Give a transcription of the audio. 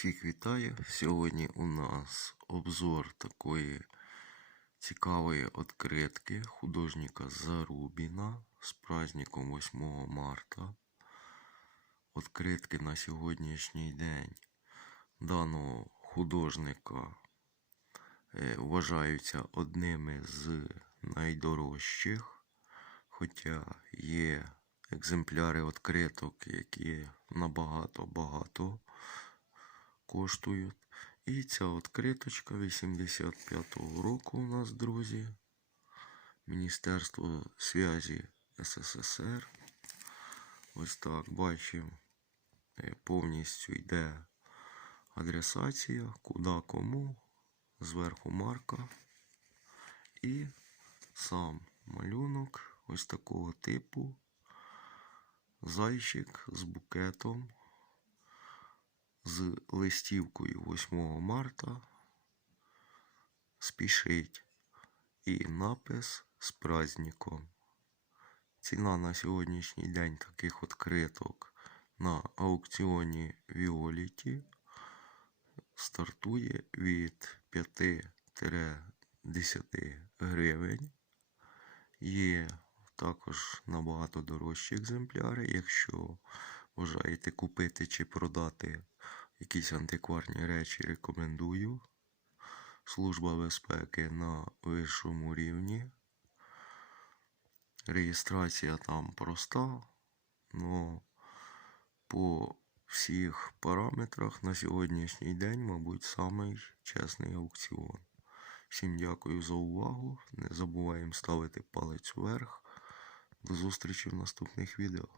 Всіх вітаю! Сьогодні у нас обзор такої цікавої відкритки художника Зарубіна з праздником 8 марта. Відкритки на сьогоднішній день даного художника е, вважаються одними з найдорожчих, хоча є екземпляри відкриток, які набагато багато коштують. І ця відкриточка 85-го року у нас, друзі. Міністерство зв'язі СССР. Ось так бачимо. е, Повністю йде адресація, куди кому, зверху марка. І сам малюнок ось такого типу. Зайчик з букетом з листівкою 8 марта спішить і напис з праздником. Ціна на сьогоднішній день таких відкриток на аукціоні Віоліті стартує від 5-10 гривень. Є також набагато дорожчі екземпляри, якщо бажаєте купити чи продати якісь антикварні речі, рекомендую. Служба безпеки на вищому рівні. Реєстрація там проста, але по всіх параметрах на сьогоднішній день, мабуть, самий чесний аукціон. Всім дякую за увагу. Не забуваємо ставити палець вверх. До зустрічі в наступних відео.